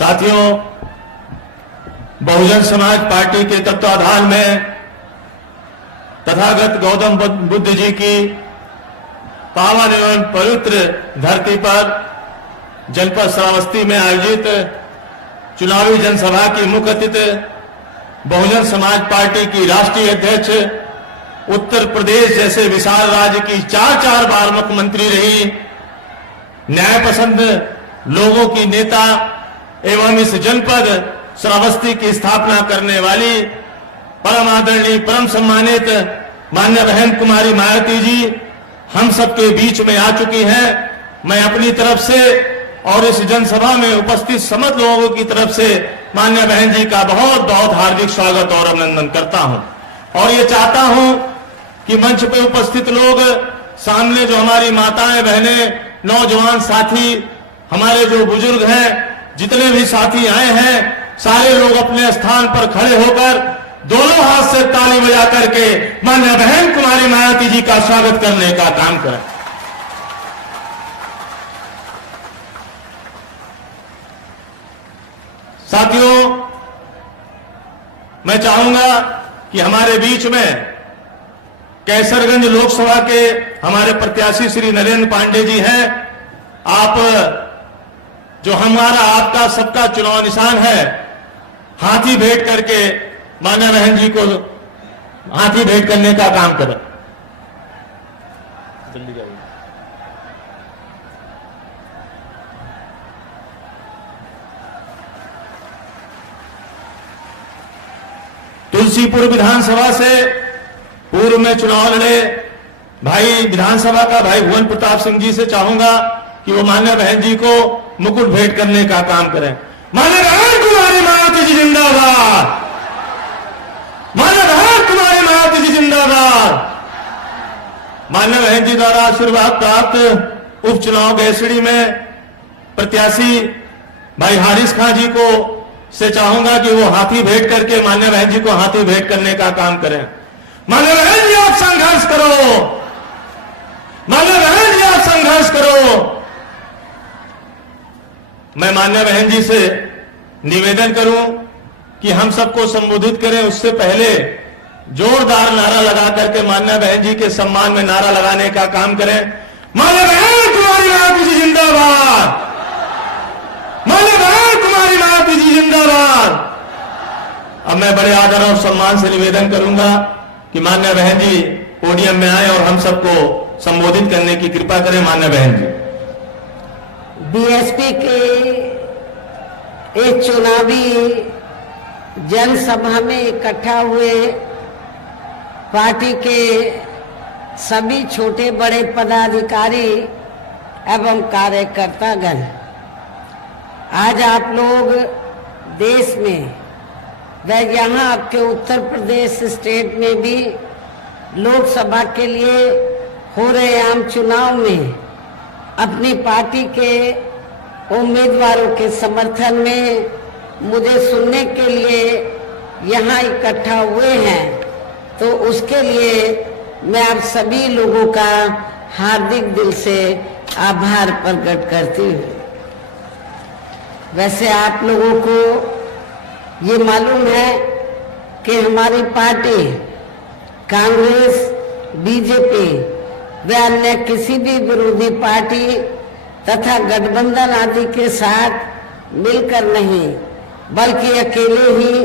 साथियों, बहुजन समाज पार्टी के तत्वाधान में तथागत गौतम बुद्ध जी की पावन एवं पवित्र धरती पर जनपद श्रावस्ती में आयोजित चुनावी जनसभा की मुख्य अतिथि बहुजन समाज पार्टी की राष्ट्रीय अध्यक्ष, उत्तर प्रदेश जैसे विशाल राज्य की चार बार मुख्यमंत्री रही, न्याय पसंद लोगों की नेता एवं इस जनपद श्रावस्ती की स्थापना करने वाली परम आदरणीय, परम सम्मानित मान्य बहन कुमारी मायावती जी हम सबके बीच में आ चुकी हैं। मैं अपनी तरफ से और इस जनसभा में उपस्थित समस्त लोगों की तरफ से मान्य बहन जी का बहुत बहुत हार्दिक स्वागत और अभिनंदन करता हूं और ये चाहता हूं कि मंच पे उपस्थित लोग, सामने जो हमारी माताएं, बहनें, नौजवान साथी, हमारे जो बुजुर्ग हैं, जितने भी साथी आए हैं, सारे लोग अपने स्थान पर खड़े होकर दोनों हाथ से ताली बजा करके मान्य बहन कुमारी मायावती जी का स्वागत करने का काम करें। साथियों, मैं चाहूंगा कि हमारे बीच में कैसरगंज लोकसभा के हमारे प्रत्याशी श्री नरेंद्र पांडे जी हैं। आप जो हमारा आपका सबका चुनाव निशान है, हाथी भेंट करके मान्य बहन जी को हाथी भेंट करने का काम करें। जल्दी जाइए। तुलसीपुर विधानसभा से पूर्व में चुनाव लड़े भाई विधानसभा का भाई भुवन प्रताप सिंह जी से चाहूंगा कि वो मान्य बहन जी को मुकुट भेंट करने का काम करें। मान्य बहन कुमारी मायावती जी जिंदाबाद, मान्य बहन कुमारी मायावती जी जिंदाबाद। मान्य बहन जी द्वारा आशीर्वाद प्राप्त उपचुनाव गैसड़ी में प्रत्याशी भाई हारिस खां जी को से चाहूंगा कि वो हाथी भेंट करके मान्य बहन जी को हाथी भेंट करने का काम करें। मान्य बहन जी आप संघर्ष करो, मान्य बहन जी आप संघर्ष करो। मैं मान्य बहन जी से निवेदन करूं कि हम सबको संबोधित करें, उससे पहले जोरदार नारा लगा करके मान्य बहन जी के सम्मान में नारा लगाने का काम करें। मान्य बहन कुमारी मायावती जी जिंदाबाद, मान्य बहन कुमारी मायावती जी जिंदाबाद। अब मैं बड़े आदर और सम्मान से निवेदन करूंगा कि मान्य बहन जी पोडियम में आए और हम सबको संबोधित करने की कृपा करें। मान्य बहन जी। बीएसपी के एक चुनावी जनसभा में इकट्ठा हुए पार्टी के सभी छोटे बड़े पदाधिकारी एवं कार्यकर्तागण, आज आप लोग देश में व यहाँ आपके उत्तर प्रदेश स्टेट में भी लोकसभा के लिए हो रहे आम चुनाव में अपनी पार्टी के उम्मीदवारों के समर्थन में मुझे सुनने के लिए यहाँ इकट्ठा हुए हैं, तो उसके लिए मैं आप सभी लोगों का हार्दिक दिल से आभार प्रकट करती हूँ। वैसे आप लोगों को ये मालूम है कि हमारी पार्टी कांग्रेस, बीजेपी व अन्य किसी भी विरोधी पार्टी तथा गठबंधन आदि के साथ मिलकर नहीं, बल्कि अकेले ही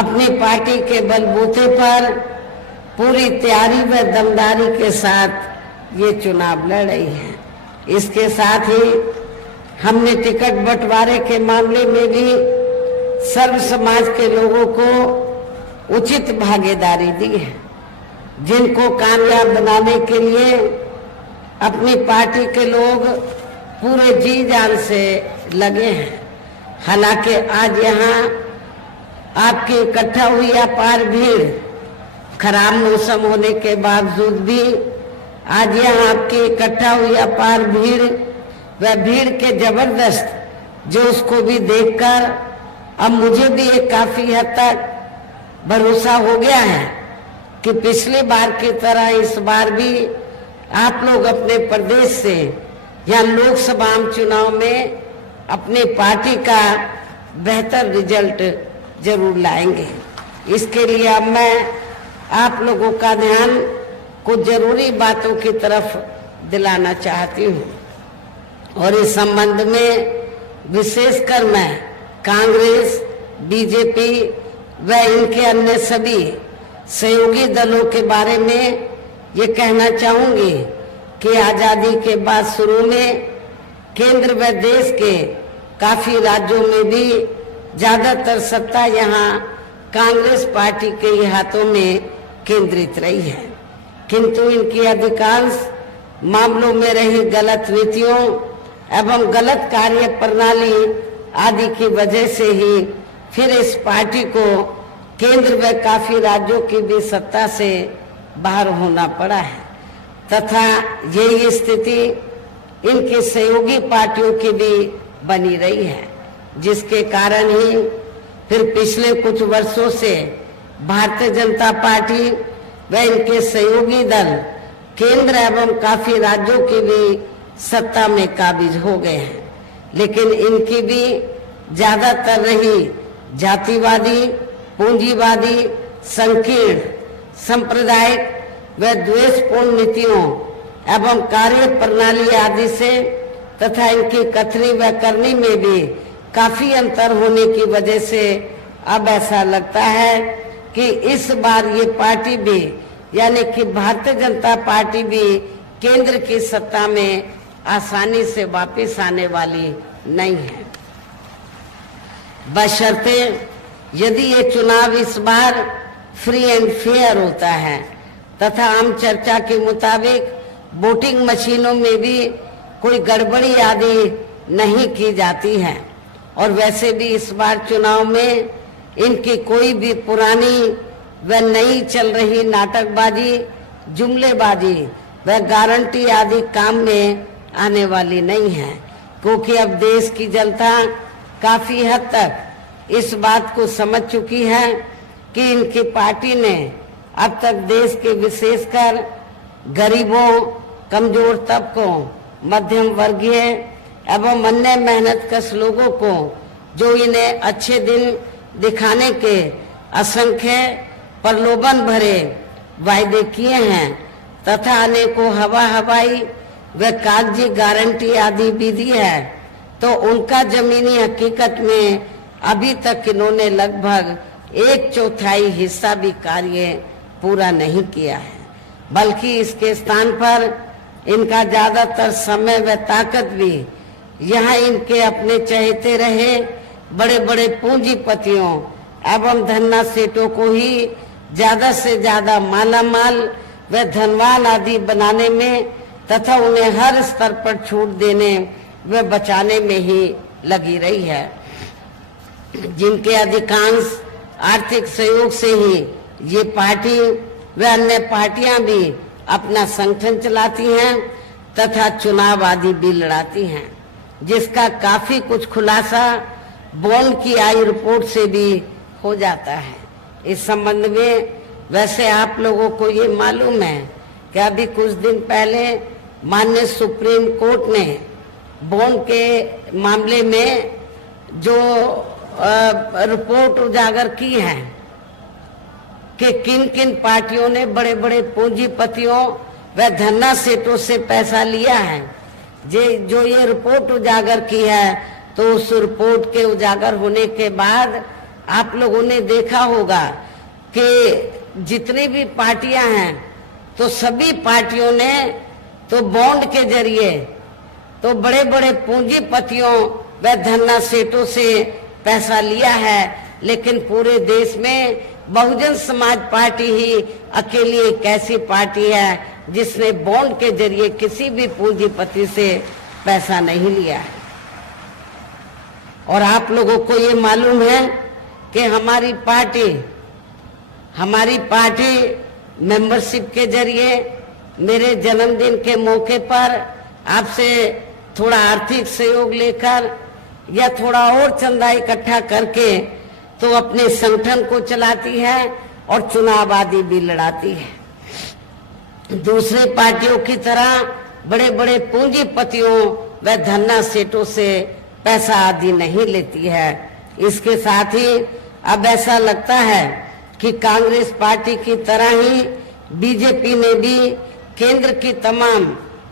अपनी पार्टी के बलबूते पर पूरी तैयारी व दमदारी के साथ ये चुनाव लड़ रही है। इसके साथ ही हमने टिकट बंटवारे के मामले में भी सर्व समाज के लोगों को उचित भागीदारी दी है, जिनको कामयाब बनाने के लिए अपनी पार्टी के लोग पूरे जी जान से लगे हैं। हालांकि आज यहाँ आपकी इकट्ठा हुई अपार भीड़, खराब मौसम होने के बावजूद भी आज यहाँ आपकी इकट्ठा हुई अपार भीड़ व भीड़ के जबरदस्त जोश को भी देखकर अब मुझे भी एक काफी हद तक भरोसा हो गया है कि पिछली बार की तरह इस बार भी आप लोग अपने प्रदेश से या लोकसभा चुनाव में अपनी पार्टी का बेहतर रिजल्ट जरूर लाएंगे। इसके लिए अब मैं आप लोगों का ध्यान कुछ जरूरी बातों की तरफ दिलाना चाहती हूँ और इस संबंध में विशेषकर मैं कांग्रेस, बीजेपी व इनके अन्य सभी सहयोगी दलों के बारे में ये कहना चाहूंगी कि आजादी के बाद शुरू में केंद्र व देश के काफी राज्यों में भी ज्यादातर सत्ता यहाँ कांग्रेस पार्टी के ही हाथों में केंद्रित रही है, किंतु इनकी अधिकांश मामलों में रही गलत नीतियों एवं गलत कार्य प्रणाली आदि की वजह से ही फिर इस पार्टी को केंद्र व काफी राज्यों की भी सत्ता से बाहर होना पड़ा है तथा यही स्थिति इनकी सहयोगी पार्टियों की भी बनी रही है, जिसके कारण ही फिर पिछले कुछ वर्षों से भारतीय जनता पार्टी व इनके सहयोगी दल केंद्र एवं काफी राज्यों की भी सत्ता में काबिज हो गए हैं, लेकिन इनकी भी ज्यादातर रही जातिवादी, पूंजीवादी, संकीर्ण, सांप्रदायिक व द्वेषपूर्ण नीतियों एवं कार्य प्रणाली आदि से तथा इनकी कथनी व करनी में भी काफी अंतर होने की वजह से अब ऐसा लगता है कि इस बार ये पार्टी भी यानी कि भारतीय जनता पार्टी भी केंद्र की सत्ता में आसानी से वापस आने वाली नहीं है, बशर्ते यदि ये चुनाव इस बार फ्री एंड फेयर होता है तथा आम चर्चा के मुताबिक वोटिंग मशीनों में भी कोई गड़बड़ी आदि नहीं की जाती है और वैसे भी इस बार चुनाव में इनकी कोई भी पुरानी व नई चल रही नाटकबाजी, जुमलेबाजी व गारंटी आदि काम में आने वाली नहीं है, क्योंकि अब देश की जनता काफी हद तक इस बात को समझ चुकी है कि इनकी पार्टी ने अब तक देश के विशेषकर गरीबों, कमजोर तबकों, मध्यम वर्गीय एवं अन्य मेहनतकश लोगों को जो इन्हें अच्छे दिन दिखाने के असंख्य प्रलोभन भरे वायदे किए हैं तथा अनेकों हवाई व कागजी गारंटी आदि भी दी है, तो उनका जमीनी हकीकत में अभी तक इन्होंने लगभग 1/4 हिस्सा भी कार्य पूरा नहीं किया है, बल्कि इसके स्थान पर इनका ज्यादातर समय व ताकत भी यहाँ इनके अपने चहेते रहे बड़े बड़े पूंजीपतियों एवं धन्ना सेठों को ही ज्यादा से ज्यादा मालामाल व धनवान आदि बनाने में तथा उन्हें हर स्तर पर छूट देने व बचाने में ही लगी रही है, जिनके अधिकांश आर्थिक सहयोग से ही ये पार्टी व अन्य पार्टियां भी अपना संगठन चलाती हैं तथा चुनाव आदि भी लड़ाती हैं, जिसका काफी कुछ खुलासा बॉन्ड की आई रिपोर्ट से भी हो जाता है। इस संबंध में वैसे आप लोगों को ये मालूम है कि अभी कुछ दिन पहले माननीय सुप्रीम कोर्ट ने बॉन्ड के मामले में जो रिपोर्ट उजागर की है कि किन किन पार्टियों ने बड़े बड़े पूंजीपतियों व धन्ना सेठों से पैसा लिया है, जो ये रिपोर्ट उजागर की है, तो उस रिपोर्ट के उजागर होने के बाद आप लोगों ने देखा होगा कि जितनी भी पार्टियां हैं तो सभी पार्टियों ने तो बॉन्ड के जरिए तो बड़े बड़े पूंजीपतियों व धन्ना सेठों से पैसा लिया है, लेकिन पूरे देश में बहुजन समाज पार्टी ही अकेली एक ऐसी पार्टी है जिसने बॉन्ड के जरिए किसी भी पूंजीपति से पैसा नहीं लिया है। और आप लोगों को ये मालूम है कि हमारी पार्टी मेंबरशिप के जरिए मेरे जन्मदिन के मौके पर आपसे थोड़ा आर्थिक सहयोग लेकर या थोड़ा और चंदा इकट्ठा करके तो अपने संगठन को चलाती है और चुनाव आदि भी लड़ाती है। दूसरी पार्टियों की तरह बड़े बड़े पूंजीपतियों व धन्ना सेठों से पैसा आदि नहीं लेती है इसके साथ ही अब ऐसा लगता है कि कांग्रेस पार्टी की तरह ही बीजेपी ने भी केंद्र की तमाम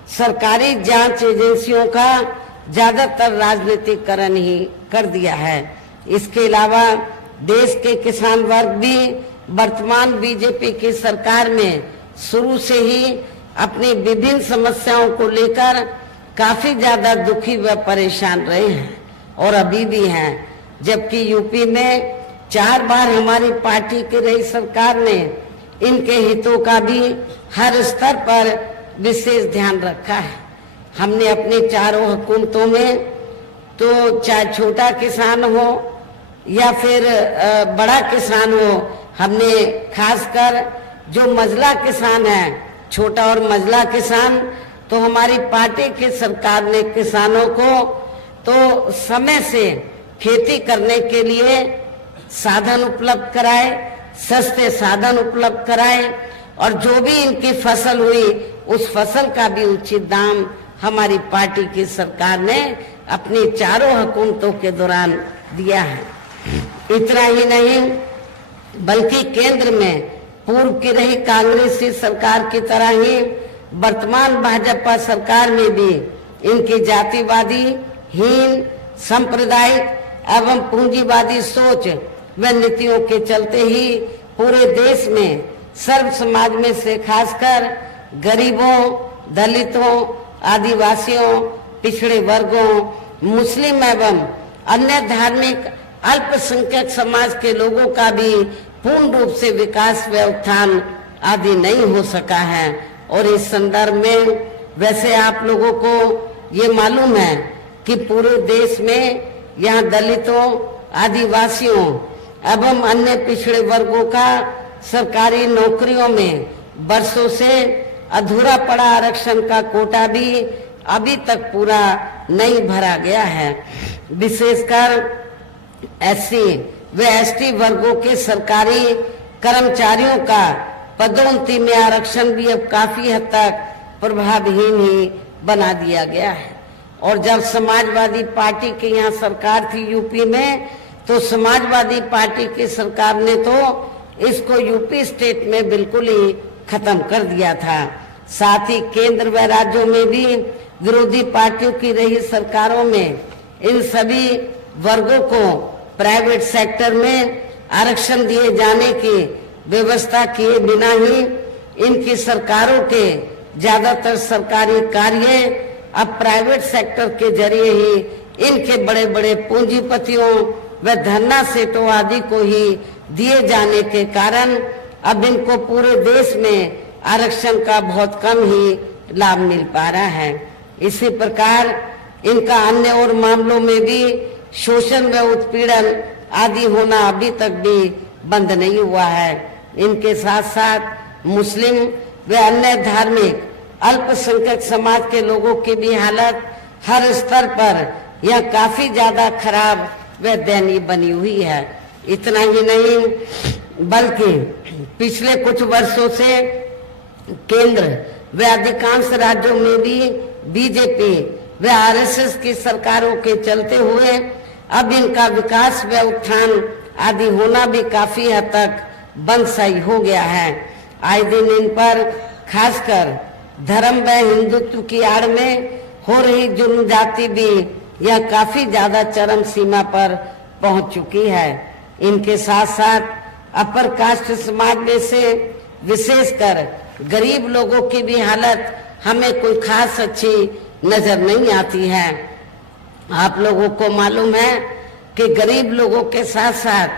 सरकारी जांच एजेंसियों का ज्यादातर राजनीतिकरण ही कर दिया है। इसके अलावा देश के किसान वर्ग भी वर्तमान बीजेपी की सरकार में शुरू से ही अपनी विभिन्न समस्याओं को लेकर काफी ज्यादा दुखी व परेशान रहे हैं और अभी भी हैं। जबकि यूपी में 4 बार हमारी पार्टी की रही सरकार ने इनके हितों का भी हर स्तर पर विशेष ध्यान रखा है। हमने अपनी चारों हुकूमतों में तो चाहे छोटा किसान हो या फिर बड़ा किसान हो, हमने खासकर जो मझला किसान है, छोटा और मझला किसान, तो हमारी पार्टी की सरकार ने किसानों को तो समय से खेती करने के लिए साधन उपलब्ध कराए, सस्ते साधन उपलब्ध कराए और जो भी इनकी फसल हुई उस फसल का भी उचित दाम हमारी पार्टी की सरकार ने अपनी चारों हुकूमतों के दौरान दिया है। इतना ही नहीं बल्कि केंद्र में पूर्व की रही कांग्रेसी सरकार की तरह ही वर्तमान भाजपा सरकार में भी इनकी जातिवादी, हीन, सांप्रदायिक एवं पूंजीवादी सोच व नीतियों के चलते ही पूरे देश में सर्व समाज में से खासकर गरीबों, दलितों, आदिवासियों, पिछड़े वर्गों, मुस्लिम एवं अन्य धार्मिक अल्पसंख्यक समाज के लोगों का भी पूर्ण रूप से विकास व उत्थान आदि नहीं हो सका है। और इस संदर्भ में वैसे आप लोगों को ये मालूम है कि पूरे देश में यहाँ दलितों, आदिवासियों एवं अन्य पिछड़े वर्गों का सरकारी नौकरियों में वर्षों से अधूरा पड़ा आरक्षण का कोटा भी अभी तक पूरा नहीं भरा गया है। विशेषकर एससी व एसटी वर्गों के सरकारी कर्मचारियों का पदोन्नति में आरक्षण भी अब काफी हद तक प्रभावहीन ही बना दिया गया है। और जब समाजवादी पार्टी की यहाँ सरकार थी यूपी में, तो समाजवादी पार्टी की सरकार ने तो इसको यूपी स्टेट में बिल्कुल ही खत्म कर दिया था। साथ ही केंद्र व राज्यों में भी विरोधी पार्टियों की रही सरकारों में इन सभी वर्गों को प्राइवेट सेक्टर में आरक्षण दिए जाने की व्यवस्था किए बिना ही इनकी सरकारों के ज्यादातर सरकारी कार्य अब प्राइवेट सेक्टर के जरिए ही इनके बड़े बड़े पूंजीपतियों व धन्ना सेठों आदि को ही दिए जाने के कारण अब इनको पूरे देश में आरक्षण का बहुत कम ही लाभ मिल पा रहा है। इसी प्रकार इनका अन्य और मामलों में भी शोषण व उत्पीड़न आदि होना अभी तक भी बंद नहीं हुआ है। इनके साथ साथ मुस्लिम व अन्य धार्मिक अल्पसंख्यक समाज के लोगों की भी हालत हर स्तर पर यह काफी ज्यादा खराब व दयनीय बनी हुई है। इतना ही नहीं बल्कि पिछले कुछ वर्षों से केंद्र व अधिकांश राज्यों में भी बीजेपी व आरएसएस की सरकारों के चलते हुए अब इनका विकास व उत्थान आदि होना भी काफी हद तक बंद सा हो गया है। आए दिन इन पर खासकर धर्म व हिंदुत्व की आड़ में हो रही जुर्म जाति भी यह काफी ज्यादा चरम सीमा पर पहुंच चुकी है। इनके साथ साथ अपर कास्ट समाज में से विशेषकर गरीब लोगों की भी हालत हमें कोई खास अच्छी नजर नहीं आती है। आप लोगों को मालूम है कि गरीब लोगों के साथ साथ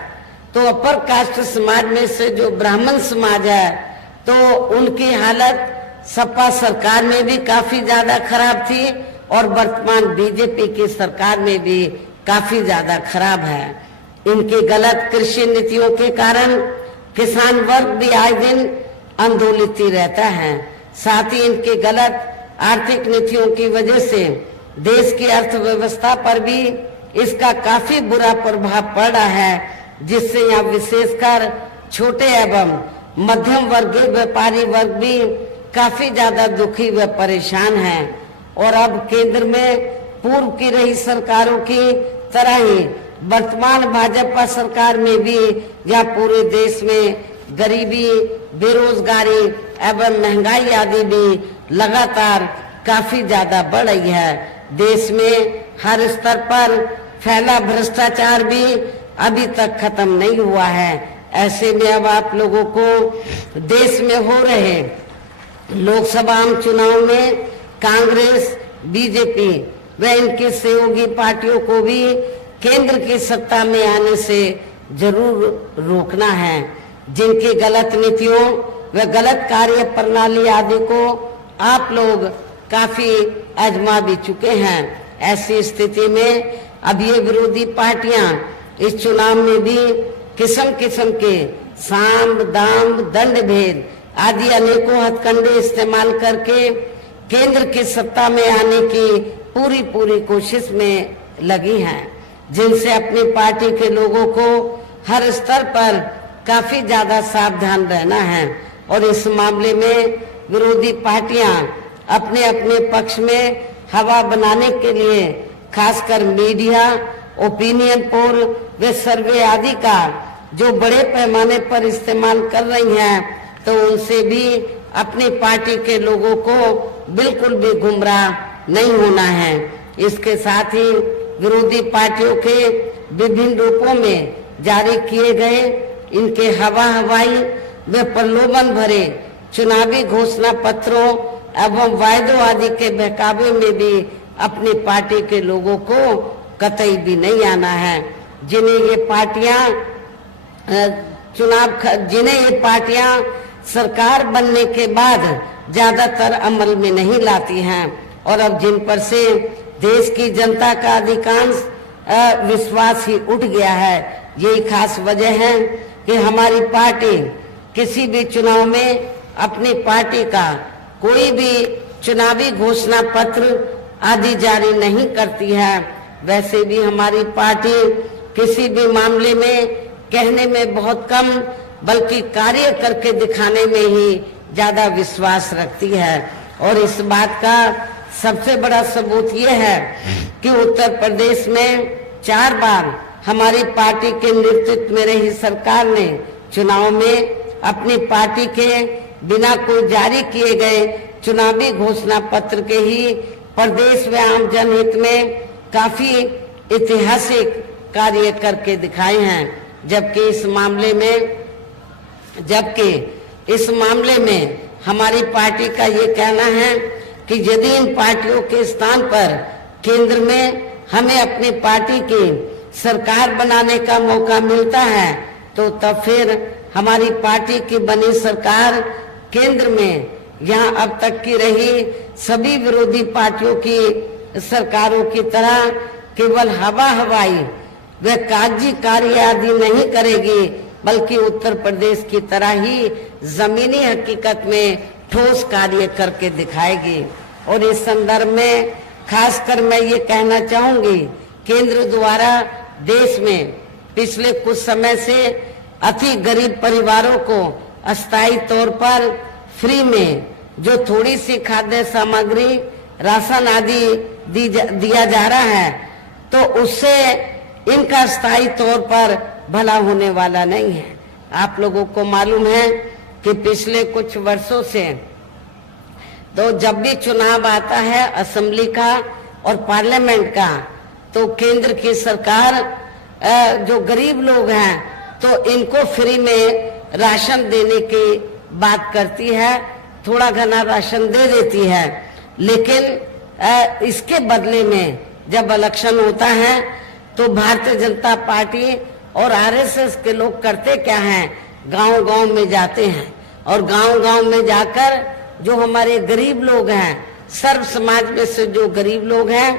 तो अपर कास्ट समाज में से जो ब्राह्मण समाज है तो उनकी हालत सपा सरकार में भी काफी ज्यादा खराब थी और वर्तमान बीजेपी की सरकार में भी काफी ज्यादा खराब है। इनकी गलत कृषि नीतियों के कारण किसान वर्ग भी आए दिन आंदोलित ही रहता है। साथ ही इनके गलत आर्थिक नीतियों की वजह से देश की अर्थव्यवस्था पर भी इसका काफी बुरा प्रभाव पड़ रहा है, जिससे यहाँ विशेषकर छोटे एवं मध्यम वर्गीय व्यापारी वर्ग भी काफी ज्यादा दुखी व परेशान हैं। और अब केंद्र में पूर्व की रही सरकारों की तरह ही वर्तमान भाजपा सरकार में भी या पूरे देश में गरीबी, बेरोजगारी एवं महंगाई आदि भी लगातार काफी ज्यादा बढ़ रही है। देश में हर स्तर पर फैला भ्रष्टाचार भी अभी तक खत्म नहीं हुआ है। ऐसे में अब आप लोगों को देश में हो रहे लोकसभा आम चुनाव में कांग्रेस, बीजेपी व इनकी सहयोगी पार्टियों को भी केंद्र की सत्ता में आने से जरूर रोकना है। जिनकी गलत नीतियों व गलत कार्य प्रणाली आदि को आप लोग काफी आजमा भी चुके हैं। ऐसी स्थिति में अब ये विरोधी पार्टियां इस चुनाव में भी किस्म किस्म के साम, दाम, दंड भेद आदि अनेकों हथकंडे इस्तेमाल करके केंद्र की सत्ता में आने की पूरी कोशिश में लगी हैं, जिनसे अपनी पार्टी के लोगों को हर स्तर पर काफी ज्यादा सावधान रहना है। और इस मामले में विरोधी पार्टियां अपने अपने पक्ष में हवा बनाने के लिए खासकर मीडिया, ओपिनियन पोल व सर्वे आदि का जो बड़े पैमाने पर इस्तेमाल कर रही हैं, तो उनसे भी अपनी पार्टी के लोगों को बिल्कुल भी गुमराह नहीं होना है। इसके साथ ही विरोधी पार्टियों के विभिन्न रूपों में जारी किए गए इनके हवाई व प्रलोभन भरे चुनावी घोषणा पत्रों एवं वायदों आदि के बहकावे में भी अपनी पार्टी के लोगों को कतई भी नहीं आना है। जिन्हें ये पार्टियां सरकार बनने के बाद ज्यादातर अमल में नहीं लाती हैं और अब जिन पर से देश की जनता का अधिकांश विश्वास ही उठ गया है। यही खास वजह है कि हमारी पार्टी किसी भी चुनाव में अपनी पार्टी का कोई भी चुनावी घोषणा पत्र आदि जारी नहीं करती है। वैसे भी हमारी पार्टी किसी भी मामले में कहने में बहुत कम बल्कि कार्य करके दिखाने में ही ज्यादा विश्वास रखती है। और इस बात का सबसे बड़ा सबूत ये है कि उत्तर प्रदेश में 4 बार हमारी पार्टी के नेतृत्व में रही सरकार ने चुनाव में अपनी पार्टी के बिना कोई जारी किए गए चुनावी घोषणा पत्र के ही प्रदेश व आम जनहित में काफी ऐतिहासिक कार्य करके दिखाए हैं। जबकि इस मामले में हमारी पार्टी का ये कहना है कि यदि इन पार्टियों के स्थान पर केंद्र में हमें अपनी पार्टी की सरकार बनाने का मौका मिलता है, तो तब फिर हमारी पार्टी की बनी सरकार केंद्र में यहाँ अब तक की रही सभी विरोधी पार्टियों की सरकारों की तरह केवल हवाई व कागजी कार्य आदि नहीं करेगी, बल्कि उत्तर प्रदेश की तरह ही जमीनी हकीकत में ठोस कार्य करके दिखाएगी। और इस संदर्भ में खासकर मैं ये कहना चाहूंगी, केंद्र द्वारा देश में पिछले कुछ समय से अति गरीब परिवारों को अस्थायी तौर पर फ्री में जो थोड़ी सी खाद्य सामग्री, राशन आदि दिया जा रहा है, तो उससे इनका स्थायी तौर पर भला होने वाला नहीं है। आप लोगों को मालूम है कि पिछले कुछ वर्षों से तो जब भी चुनाव आता है असेंबली का और पार्लियामेंट का, तो केंद्र की सरकार जो गरीब लोग हैं तो इनको फ्री में राशन देने की बात करती है, थोड़ा घना राशन दे देती है। लेकिन इसके बदले में जब इलेक्शन होता है तो भारतीय जनता पार्टी और आरएसएस के लोग करते क्या हैं, गांव-गांव में जाते हैं और गांव-गांव में जाकर जो हमारे गरीब लोग हैं, सर्व समाज में से जो गरीब लोग हैं,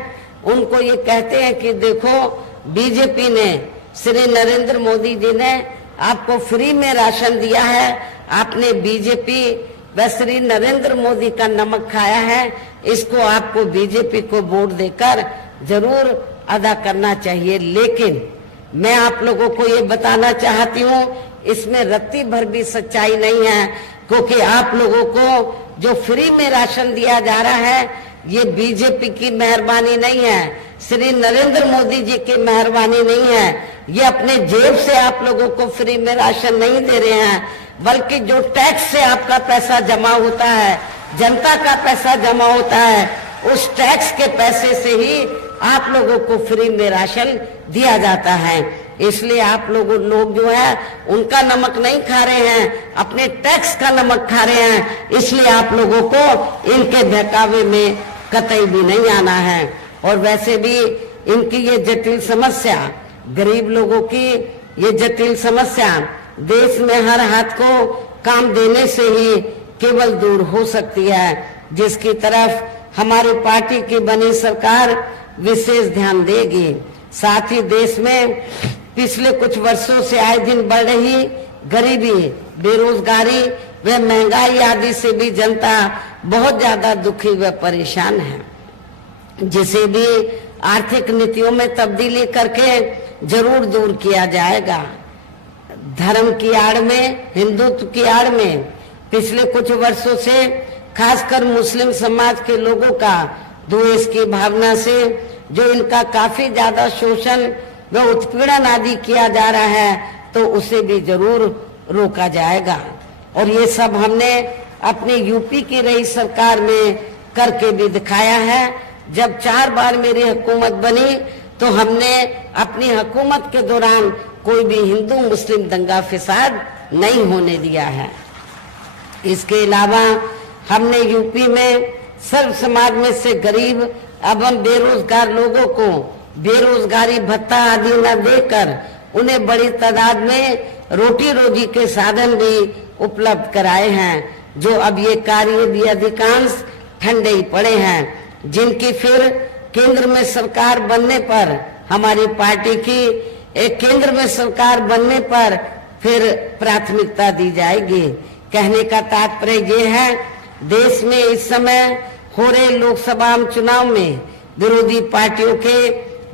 उनको ये कहते हैं कि देखो बीजेपी ने, श्री नरेंद्र मोदी जी ने आपको फ्री में राशन दिया है, आपने बीजेपी व श्री नरेंद्र मोदी का नमक खाया है, इसको आपको बीजेपी को वोट देकर जरूर अदा करना चाहिए। लेकिन मैं आप लोगों को ये बताना चाहती हूँ, इसमें रत्ती भर भी सच्चाई नहीं है, क्योंकि आप लोगों को जो फ्री में राशन दिया जा रहा है ये बीजेपी की मेहरबानी नहीं है, श्री नरेंद्र मोदी जी की मेहरबानी नहीं है। ये अपने जेब से आप लोगों को फ्री में राशन नहीं दे रहे हैं, बल्कि जो टैक्स से आपका पैसा जमा होता है, जनता का पैसा जमा होता है, उस टैक्स के पैसे से ही आप लोगों को फ्री में राशन दिया जाता है। इसलिए आप लोग जो है उनका नमक नहीं खा रहे हैं, अपने टैक्स का नमक खा रहे हैं। इसलिए आप लोगों को इनके बहकावे में कतई भी नहीं आना है। और वैसे भी इनकी ये जटिल समस्या, गरीब लोगों की ये जटिल समस्या देश में हर हाथ को काम देने से ही केवल दूर हो सकती है, जिसकी तरफ हमारी पार्टी की बनी सरकार विशेष ध्यान देगी। साथ ही देश में पिछले कुछ वर्षों से आए दिन बढ़ रही गरीबी, बेरोजगारी व महंगाई आदि से भी जनता बहुत ज्यादा दुखी व परेशान है, जिसे भी आर्थिक नीतियों में तब्दीली करके जरूर दूर किया जाएगा। धर्म की आड़ में, हिंदुत्व की आड़ में पिछले कुछ वर्षों से खासकर मुस्लिम समाज के लोगों का द्वेष की भावना से जो इनका काफी ज्यादा शोषण व उत्पीड़न आदि किया जा रहा है, तो उसे भी जरूर रोका जाएगा। और ये सब हमने अपने यूपी की रही सरकार में करके भी दिखाया है। जब 4 बार मेरी हुकूमत बनी तो हमने अपनी हुकूमत के दौरान कोई भी हिंदू मुस्लिम दंगा फिसाद नहीं होने दिया है। इसके अलावा हमने यूपी में सर्व समाज में से गरीब एवं बेरोजगार लोगों को बेरोजगारी भत्ता आदि न देकर उन्हें बड़ी तादाद में रोटी रोजी के साधन भी उपलब्ध कराए हैं, जो अब ये कार्य भी अधिकांश ठंडे ही पड़े हैं, जिनकी फिर केंद्र में सरकार बनने पर हमारी पार्टी की केंद्र में सरकार बनने पर फिर प्राथमिकता दी जाएगी। कहने का तात्पर्य ये है, देश में इस समय हो रहे लोकसभा चुनाव में विरोधी पार्टियों के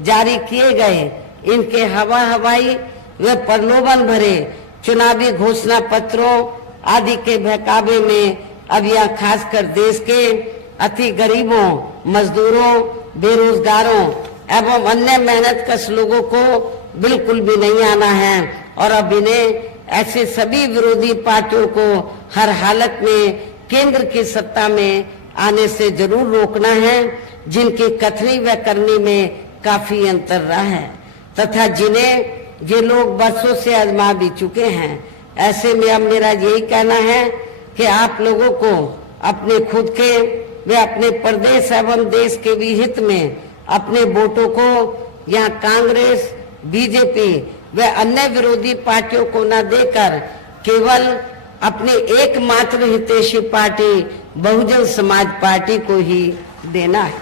जारी किए गए इनके हवाई व प्रलोभन भरे चुनावी घोषणा पत्रों आदि के बहकावे में अब यह खासकर देश के अति गरीबों, मजदूरों, बेरोजगारों एवं अन्य मेहनतकश लोगों को बिल्कुल भी नहीं आना है। और अब इन्हें ऐसे सभी विरोधी पार्टियों को हर हालत में केंद्र की सत्ता में आने से जरूर रोकना है, जिनकी कथनी व करनी में काफी अंतर रहा है तथा जिन्हें ये लोग बरसों से आजमा भी चुके हैं। ऐसे में अब मेरा यही कहना है कि आप लोगों को अपने खुद के व अपने प्रदेश एवं देश के भी हित में अपने वोटों को यहाँ कांग्रेस, बीजेपी व अन्य विरोधी पार्टियों को न देकर केवल अपने एकमात्र हितैषी पार्टी बहुजन समाज पार्टी को ही देना है,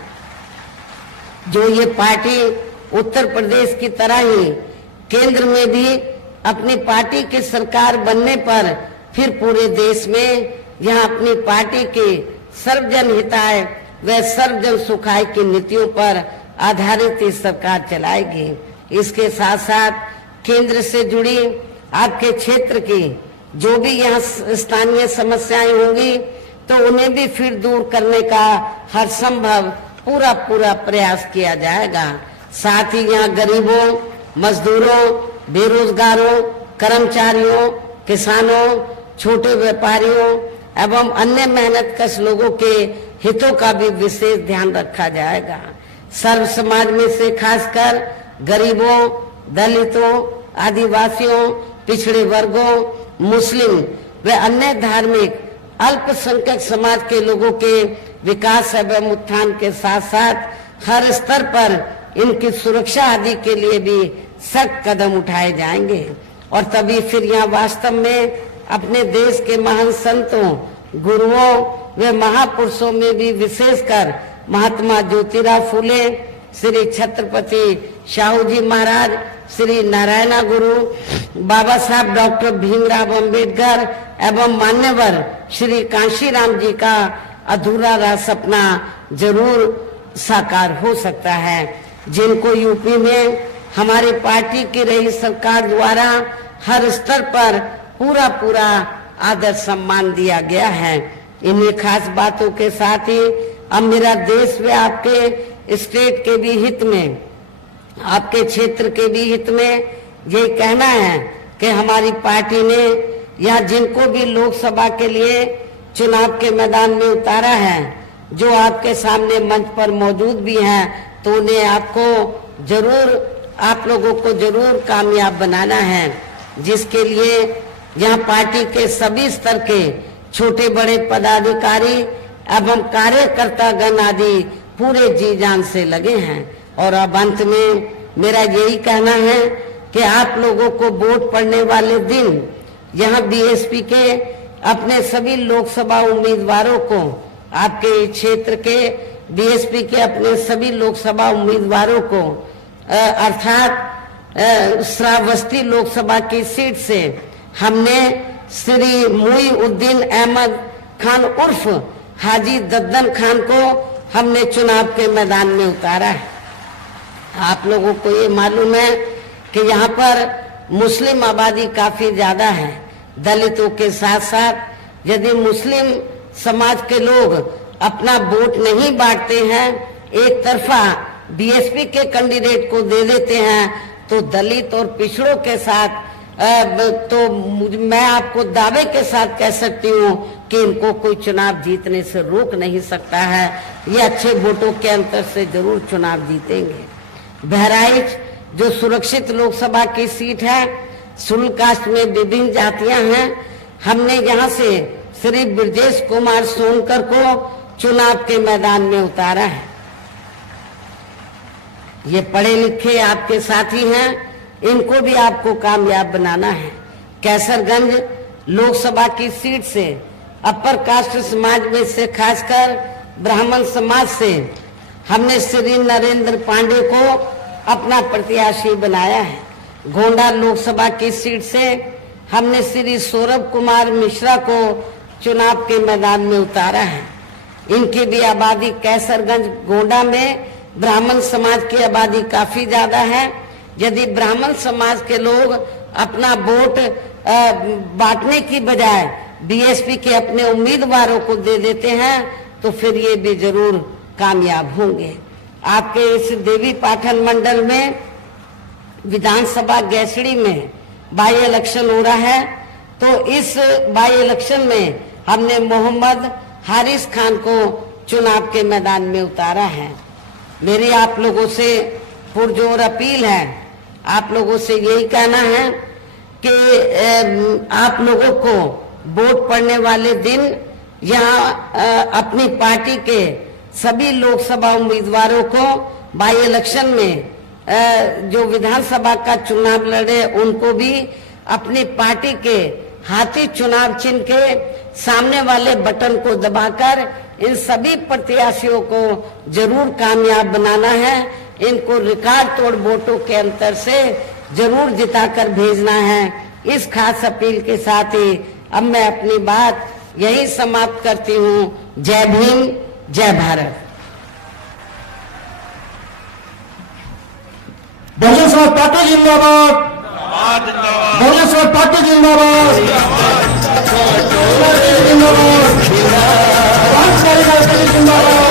जो ये पार्टी उत्तर प्रदेश की तरह ही केंद्र में भी अपनी पार्टी की सरकार बनने पर फिर पूरे देश में यहाँ अपनी पार्टी के सर्वजन हिताय व सर्वजन सुखाय की नीतियों पर आधारित ये सरकार चलाएगी। इसके साथ साथ केंद्र से जुड़ी आपके क्षेत्र की जो भी यहाँ स्थानीय समस्याएं होंगी तो उन्हें भी फिर दूर करने का हर संभव पूरा प्रयास किया जाएगा। साथ ही यहाँ गरीबों, मजदूरों, बेरोजगारों, कर्मचारियों, किसानों, छोटे व्यापारियों एवं अन्य मेहनतकश लोगों के हितों का भी विशेष ध्यान रखा जाएगा। सर्व समाज में से खासकर गरीबों, दलितों, आदिवासियों, पिछड़े वर्गों, मुस्लिम व अन्य धार्मिक अल्पसंख्यक समाज के लोगों के विकास एवं उत्थान के साथ साथ हर स्तर पर इनकी सुरक्षा आदि के लिए भी सख्त कदम उठाए जाएंगे। और तभी फिर यहाँ वास्तव में अपने देश के महान संतों, गुरुओं व महापुरुषों में भी विशेषकर महात्मा ज्योतिराव फूले, श्री छत्रपति शाहू जी महाराज, श्री नारायण गुरु, बाबा साहब डॉक्टर भीमराव अंबेडकर एवं मान्यवर श्री कांशीराम जी का अधूरा रहा सपना जरूर साकार हो सकता है, जिनको यूपी में हमारी पार्टी की रही सरकार द्वारा हर स्तर पर पूरा आदर सम्मान दिया गया है। इन्हीं खास बातों के साथ ही अब मेरा देश व आपके स्टेट के भी हित में, आपके क्षेत्र के भी हित में यही कहना है कि हमारी पार्टी ने या जिनको भी लोकसभा के लिए चुनाव के मैदान में उतारा है, जो आपके सामने मंच पर मौजूद भी हैं, तो उन्हें आपको जरूर, आप लोगों को जरूर कामयाब बनाना है, जिसके लिए यहाँ पार्टी के सभी स्तर के छोटे बड़े पदाधिकारी एवं कार्यकर्ता गण आदि पूरे जी जान से लगे हैं। और अब अंत में मेरा यही कहना है कि आप लोगों को वोट पड़ने वाले दिन यहाँ बीएसपी के अपने सभी लोकसभा उम्मीदवारों को, आपके क्षेत्र के बीएसपी के अपने सभी लोकसभा उम्मीदवारों को अर्थात श्रावस्ती लोकसभा की सीट से हमने श्री मुईउद्दीन अहमद खान उर्फ हाजी दद्दन खान को हमने चुनाव के मैदान में उतारा है। आप लोगों को ये मालूम है कि यहाँ पर मुस्लिम आबादी काफी ज्यादा है। दलितों के साथ साथ यदि मुस्लिम समाज के लोग अपना वोट नहीं बांटते हैं, एक तरफा बीएसपी के कैंडिडेट को दे देते हैं, तो दलित और पिछड़ों के साथ तो मैं आपको दावे के साथ कह सकती हूँ कि इनको कोई चुनाव जीतने से रोक नहीं सकता है। ये अच्छे वोटों के अंतर से जरूर चुनाव जीतेंगे। बहराइच जो सुरक्षित लोकसभा की सीट है, शुल्क कास्ट में विभिन्न जातियां हैं, हमने यहाँ से श्री ब्रजेश कुमार सोनकर को चुनाव के मैदान में उतारा है। ये पढ़े लिखे आपके साथी हैं, इनको भी आपको कामयाब बनाना है। कैसरगंज लोकसभा की सीट से अपर कास्ट समाज में से खासकर ब्राह्मण समाज से हमने श्री नरेंद्र पांडे को अपना प्रत्याशी बनाया है। गोंडा लोकसभा की सीट से हमने श्री सौरभ कुमार मिश्रा को चुनाव के मैदान में उतारा है। इनकी भी आबादी कैसरगंज गोंडा में ब्राह्मण समाज की आबादी काफी ज्यादा है। यदि ब्राह्मण समाज के लोग अपना वोट बांटने की बजाय बीएसपी के अपने उम्मीदवारों को दे देते हैं, तो फिर ये भी जरूर कामयाब होंगे। आपके इस देवी पाटन मंडल में विधानसभा गैसड़ी में बाई इलेक्शन हो रहा है, तो इस बाई इलेक्शन में हमने मोहम्मद हारिस खान को चुनाव के मैदान में उतारा है। मेरी आप लोगों से पुरजोर अपील है, आप लोगों से यही कहना है कि आप लोगों को वोट पड़ने वाले दिन यहाँ अपनी पार्टी के सभी लोकसभा उम्मीदवारों को बाई इलेक्शन में जो विधानसभा का चुनाव लड़े, उनको भी अपनी पार्टी के हाथी चुनाव चिन्ह के सामने वाले बटन को दबाकर इन सभी प्रत्याशियों को जरूर कामयाब बनाना है। इनको रिकॉर्ड तोड़ वोटों के अंतर से जरूर जिताकर भेजना है। इस खास अपील के साथ ही अब मैं अपनी बात यही समाप्त करती हूँ। जय भीम, जय भारत। बहुजन समाज पार्टी जिंदाबाद, बहुजन समाज पार्टी जिंदाबाद, जिंदाबाद, जिंदाबाद।